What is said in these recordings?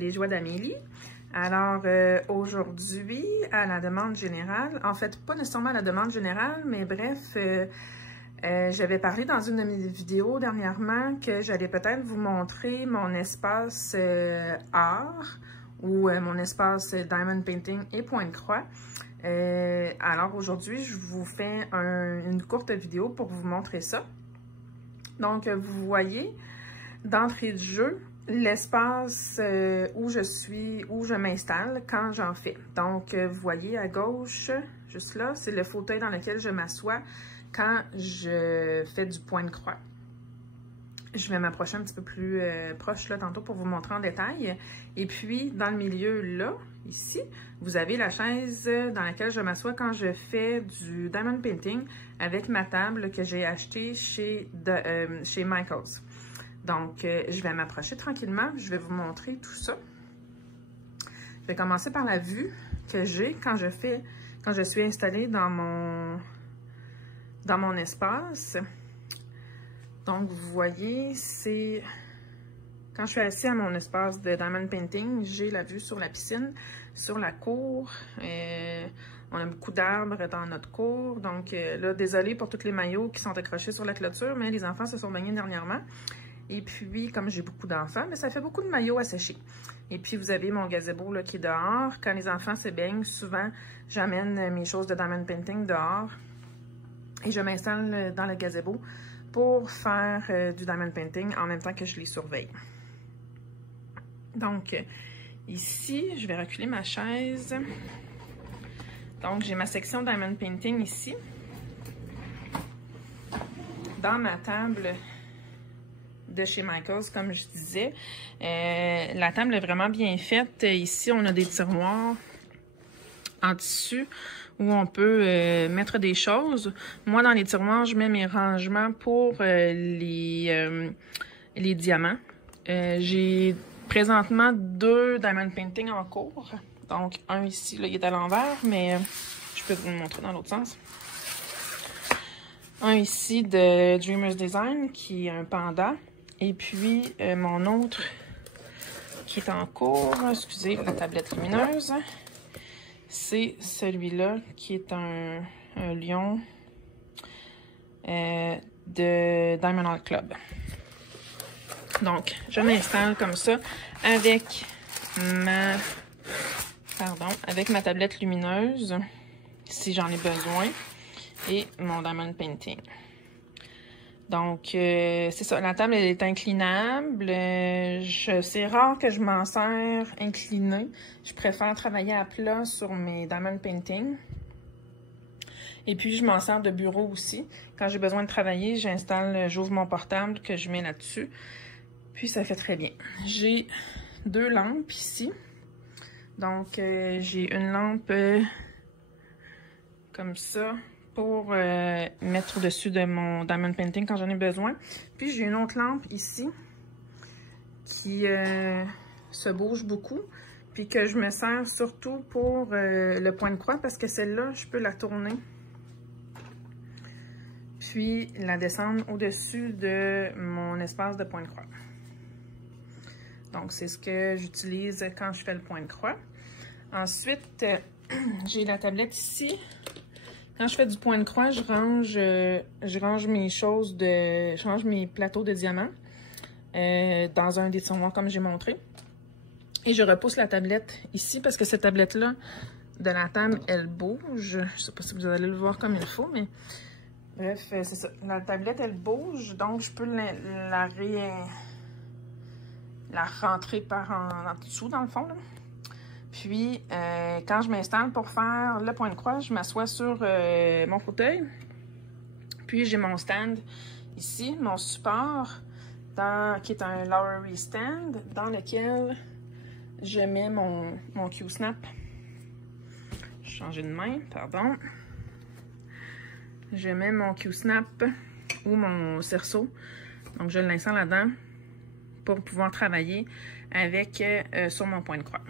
Les Joies d'Amélie. Alors, aujourd'hui, à la demande générale, en fait, pas nécessairement à la demande générale, mais bref, j'avais parlé dans une de mes vidéos dernièrement que j'allais peut-être vous montrer mon espace art ou mon espace Diamond Painting et Pointe-Croix. Alors, aujourd'hui, je vous fais une courte vidéo pour vous montrer ça. Donc, vous voyez, d'entrée de jeu, l'espace où je m'installe quand j'en fais. Donc, vous voyez à gauche, juste là, c'est le fauteuil dans lequel je m'assois quand je fais du point-croix. Je vais m'approcher un petit peu plus proche là tantôt pour vous montrer en détail. Et puis, dans le milieu là, ici, vous avez la chaise dans laquelle je m'assois quand je fais du diamond painting avec ma table que j'ai achetée chez Michaels. Donc, je vais m'approcher tranquillement. Je vais vous montrer tout ça. Je vais commencer par la vue que j'ai quand je suis installée dans mon espace. Donc, vous voyez, c'est... Quand je suis assise à mon espace de diamond painting, j'ai la vue sur la piscine, sur la cour. On a beaucoup d'arbres dans notre cour. Donc, là, désolée pour tous les maillots qui sont accrochés sur la clôture, mais les enfants se sont baignés dernièrement. Et puis, comme j'ai beaucoup d'enfants, mais ça fait beaucoup de maillots à sécher. Et puis, vous avez mon gazebo là, qui est dehors. Quand les enfants se baignent, souvent, j'amène mes choses de diamond painting dehors. Et je m'installe dans le gazebo pour faire du diamond painting en même temps que je les surveille. Donc, ici, je vais reculer ma chaise. Donc, j'ai ma section diamond painting ici. Dans ma table de chez Michaels, comme je disais. La table est vraiment bien faite. Ici, on a des tiroirs en tissu où on peut mettre des choses. Moi, dans les tiroirs, je mets mes rangements pour les diamants. J'ai présentement 2 diamond painting en cours. Donc, un ici, là, il est à l'envers, mais je peux vous le montrer dans l'autre sens. Un ici de Dreamers Design, qui est un panda. Et puis, mon autre qui est en cours, excusez, la tablette lumineuse, c'est celui-là qui est un lion de Diamond Art Club. Donc, je m'installe comme ça avec ma tablette lumineuse, si j'en ai besoin, et mon Diamond Painting. Donc, c'est ça, la table elle est inclinable. C'est rare que je m'en sers inclinée. Je préfère travailler à plat sur mes diamond painting. Et puis, je m'en sers de bureau aussi. Quand j'ai besoin de travailler, j'ouvre mon portable que je mets là-dessus. Puis, ça fait très bien. J'ai 2 lampes ici. Donc, j'ai une lampe comme ça pour mettre au-dessus de mon diamond painting quand j'en ai besoin. Puis j'ai une autre lampe ici qui se bouge beaucoup, puis que je me sers surtout pour le point de croix parce que celle-là, je peux la tourner puis la descendre au-dessus de mon espace de point de croix. Donc, c'est ce que j'utilise quand je fais le point de croix. Ensuite, j'ai la tablette ici. Quand je fais du point de croix, je range mes choses je range mes plateaux de diamants dans un des tiroirs comme j'ai montré. Et je repousse la tablette ici parce que cette tablette-là de la table, elle bouge. Je ne sais pas si vous allez le voir comme il faut, mais bref, c'est ça. La tablette, elle bouge, donc je peux la rentrer en dessous, dans le fond, là. Puis, quand je m'installe pour faire le point de croix, je m'assois sur mon fauteuil. Puis, j'ai mon stand ici, mon support, qui est un Lowery stand, dans lequel je mets mon Q-snap. Je vais changer de main, pardon. Je mets mon Q-snap ou mon cerceau. Donc, je l'installe là-dedans pour pouvoir travailler avec sur mon point de croix.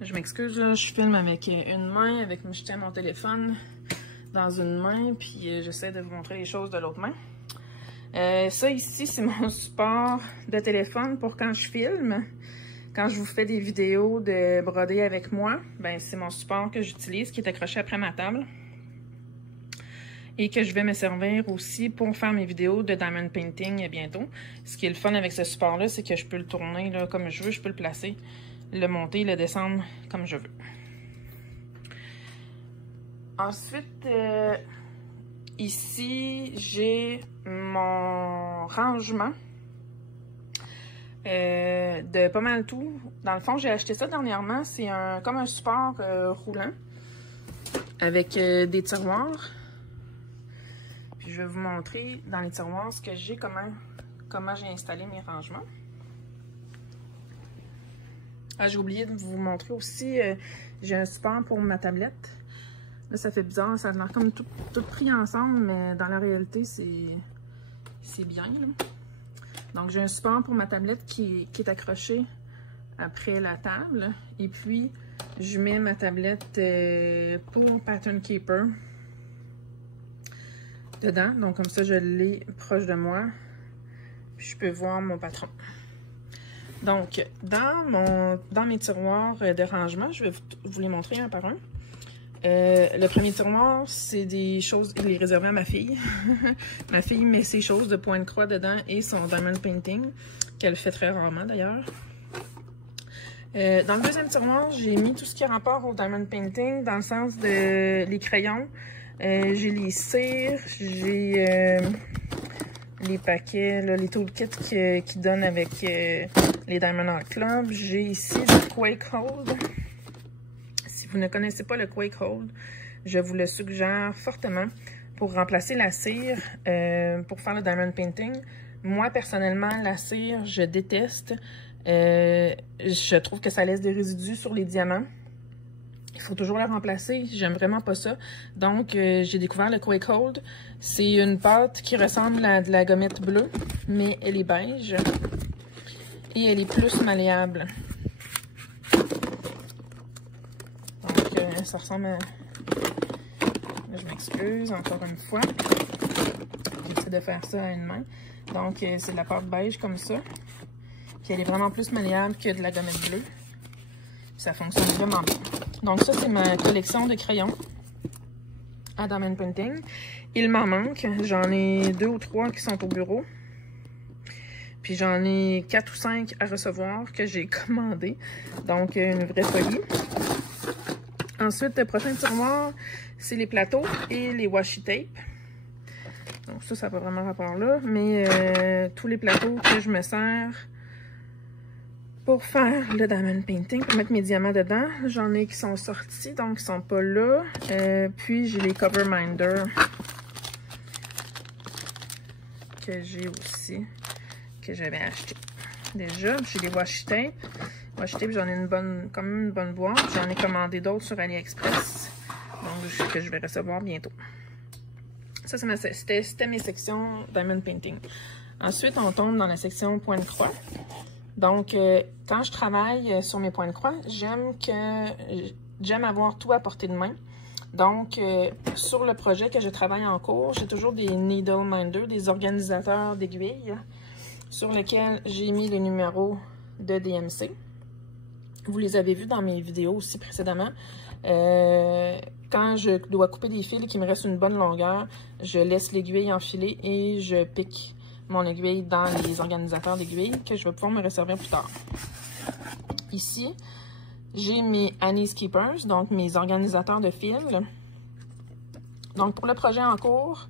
Je m'excuse, là, je filme avec une main, je tiens mon téléphone dans une main, puis j'essaie de vous montrer les choses de l'autre main. Ça ici, c'est mon support de téléphone pour quand je filme. Quand je vous fais des vidéos de broder avec moi, ben c'est mon support que j'utilise qui est accroché après ma table. Et que je vais me servir aussi pour faire mes vidéos de diamond painting bientôt. Ce qui est le fun avec ce support-là, c'est que je peux le tourner là, comme je veux, je peux le placer, le monter, le descendre comme je veux. Ensuite, ici, j'ai mon rangement de pas mal tout. Dans le fond, j'ai acheté ça dernièrement. C'est comme un support roulant avec des tiroirs. Puis je vais vous montrer dans les tiroirs ce que j'ai, comment j'ai installé mes rangements. Ah, j'ai oublié de vous montrer aussi, j'ai un support pour ma tablette. Là, ça fait bizarre, ça a l'air comme tout pris ensemble, mais dans la réalité, c'est bien, là. Donc, j'ai un support pour ma tablette qui est accroché après la table. Et puis, je mets ma tablette pour Pattern Keeper dedans. Donc, comme ça, je l'ai proche de moi. Puis, je peux voir mon patron. Donc, dans mes tiroirs de rangement, je vais vous les montrer un par un. Le premier tiroir, c'est des choses, il est réservé à ma fille. Ma fille met ses choses de point de croix dedans et son diamond painting, qu'elle fait très rarement d'ailleurs. Dans le deuxième tiroir, j'ai mis tout ce qui a rapport au diamond painting, dans le sens de les crayons. J'ai les cires, j'ai les paquets, là, les toolkits qui donnent avec les Diamond Art Club. J'ai ici le Quake Hold. Si vous ne connaissez pas le Quake Hold, je vous le suggère fortement pour remplacer la cire pour faire le diamond painting. Moi, personnellement, la cire, je déteste. Je trouve que ça laisse des résidus sur les diamants. Il faut toujours la remplacer. J'aime vraiment pas ça. Donc, j'ai découvert le Quake Hold. C'est une pâte qui ressemble à de la gommette bleue, mais elle est beige. Et elle est plus malléable. Donc, ça ressemble à... Je m'excuse encore une fois. J'essaie de faire ça à une main. Donc, c'est de la pâte beige comme ça. Puis elle est vraiment plus malléable que de la gommette bleue. Ça fonctionne vraiment bien. Donc ça, c'est ma collection de crayons à diamond painting. Il m'en manque. J'en ai 2 ou 3 qui sont au bureau. Puis j'en ai 4 ou 5 à recevoir que j'ai commandé. Donc une vraie folie. Ensuite, le prochain tiroir, c'est les plateaux et les washi tape. Donc ça n'a pas vraiment rapport là. Mais tous les plateaux que je me sers pour faire le diamond painting, pour mettre mes diamants dedans, j'en ai qui sont sortis, donc ils sont pas là. Puis j'ai les cover minders que j'ai aussi, que j'avais acheté déjà. J'ai les washi tape. Washi tape, j'en ai quand même une bonne boîte. J'en ai commandé d'autres sur AliExpress, donc que je vais recevoir bientôt. Ça, c'était mes sections diamond painting. Ensuite, on tombe dans la section point de croix. Donc, quand je travaille sur mes points de croix, j'aime avoir tout à portée de main. Donc, sur le projet que je travaille en cours, j'ai toujours des needle minders, des organisateurs d'aiguilles, sur lesquels j'ai mis les numéros de DMC. Vous les avez vus dans mes vidéos aussi précédemment. Quand je dois couper des fils et qu'il me reste une bonne longueur, je laisse l'aiguille enfiler et je pique mon aiguille dans les organisateurs d'aiguilles que je vais pouvoir me resservir plus tard. Ici, j'ai mes Annie's Keepers, donc mes organisateurs de fils. Donc pour le projet en cours,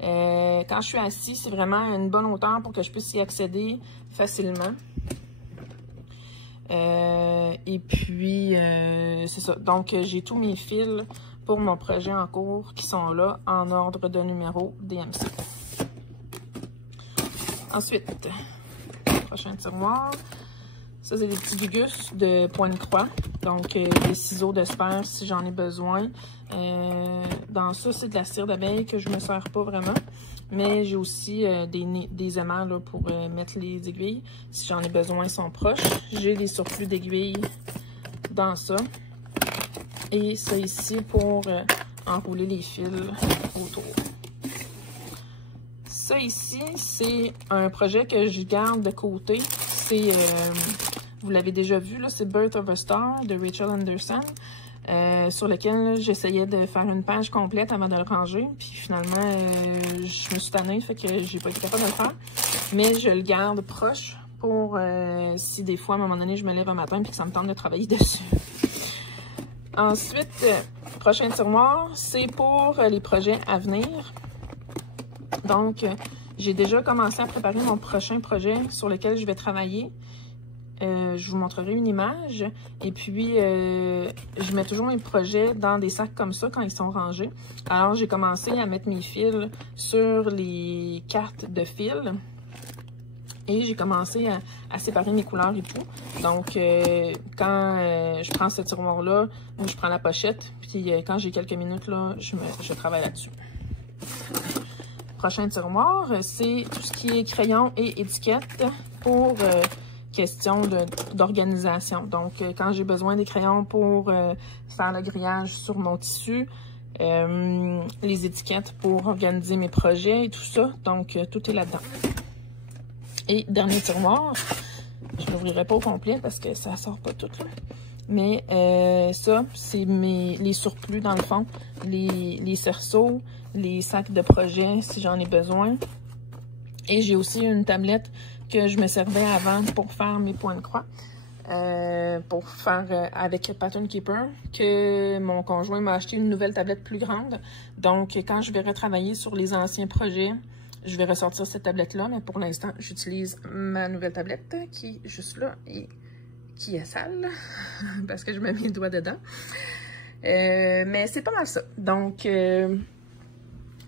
quand je suis assis, c'est vraiment une bonne hauteur pour que je puisse y accéder facilement. Et puis, c'est ça. Donc j'ai tous mes fils pour mon projet en cours qui sont là en ordre de numéro DMC. Ensuite, prochain tiroir, ça c'est des petits gugus de point de croix, donc des ciseaux de sper si j'en ai besoin. Dans ça, c'est de la cire d'abeille que je me sers pas vraiment, mais j'ai aussi des aimants là, pour mettre les aiguilles. Si j'en ai besoin, ils sont proches. J'ai des surplus d'aiguilles dans ça. Et ça ici pour enrouler les fils autour. Ça ici, c'est un projet que je garde de côté. C'est, vous l'avez déjà vu, là, c'est Birth of a Star de Rachel Anderson, sur lequel j'essayais de faire une page complète avant de le ranger. Puis finalement, je me suis tannée, fait que j'ai pas été capable de le faire. Mais je le garde proche pour si des fois, à un moment donné, je me lève un matin et que ça me tente de travailler dessus. Ensuite, prochain tiroir, c'est pour les projets à venir. Donc, j'ai déjà commencé à préparer mon prochain projet sur lequel je vais travailler. Je vous montrerai une image. Et puis, je mets toujours mes projets dans des sacs comme ça quand ils sont rangés. Alors, j'ai commencé à mettre mes fils sur les cartes de fils. Et j'ai commencé à séparer mes couleurs et tout. Donc, quand je prends ce tiroir-là, je prends la pochette. Puis, quand j'ai quelques minutes, là, je travaille là-dessus. Prochain tiroir, c'est tout ce qui est crayon et étiquette pour question d'organisation. Donc, quand j'ai besoin des crayons pour faire le grillage sur mon tissu, les étiquettes pour organiser mes projets et tout ça. Donc, tout est là-dedans. Et dernier tiroir, je ne l'ouvrirai pas au complet parce que ça sort pas tout là. Mais ça, c'est les surplus dans le fond, les cerceaux, les sacs de projet si j'en ai besoin. Et j'ai aussi une tablette que je me servais avant pour faire mes points de croix. Pour faire avec Pattern Keeper, que mon conjoint m'a acheté une nouvelle tablette plus grande. Donc, quand je vais retravailler sur les anciens projets, je vais ressortir cette tablette-là, mais pour l'instant, j'utilise ma nouvelle tablette qui est juste là et qui est sale parce que je mets mes doigts dedans. Mais c'est pas mal ça. Donc,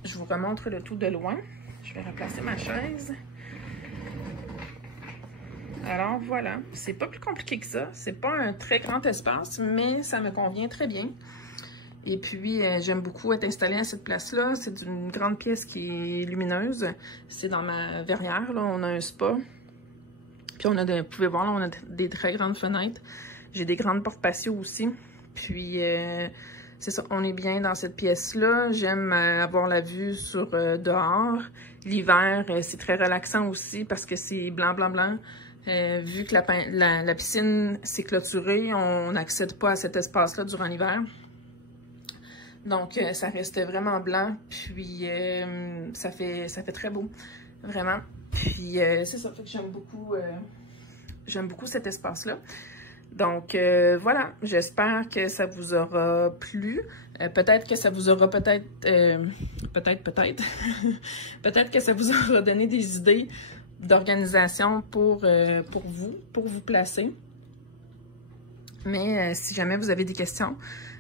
je vous remontre le tout de loin. Je vais replacer ma chaise. Alors voilà, c'est pas plus compliqué que ça. C'est pas un très grand espace, mais ça me convient très bien. Et puis, j'aime beaucoup être installée à cette place-là. C'est une grande pièce qui est lumineuse. C'est dans ma verrière, là. On a un spa. Puis, vous pouvez voir, là, on a des très grandes fenêtres. J'ai des grandes portes patio aussi. Puis, c'est ça, on est bien dans cette pièce-là. J'aime avoir la vue sur dehors. L'hiver, c'est très relaxant aussi parce que c'est blanc, blanc, blanc. Vu que la piscine s'est clôturée, on n'accède pas à cet espace-là durant l'hiver. Donc, ça reste vraiment blanc, puis ça fait très beau, vraiment. Puis, c'est ça, fait que j'aime beaucoup cet espace-là. Donc, voilà, j'espère que ça vous aura plu. Peut-être que ça vous aura peut-être que ça vous aura donné des idées d'organisation pour vous placer. Mais si jamais vous avez des questions,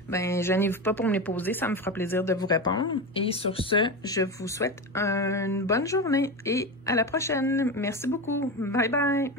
ben, gênez-vous pas pour me les poser, ça me fera plaisir de vous répondre. Et sur ce, je vous souhaite une bonne journée et à la prochaine. Merci beaucoup. Bye bye!